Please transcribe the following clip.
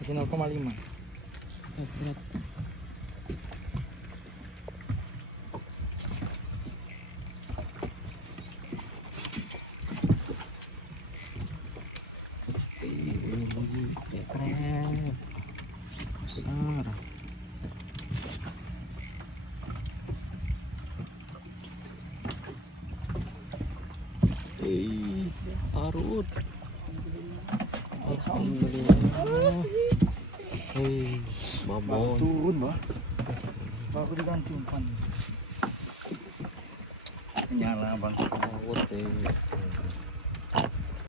Masih 0,5. Berat. Keren. Besar. Parut. Alhamdulillah. Babon. Turun, Mbak. Baru diganti umpan. Nyala, Bang. Parut.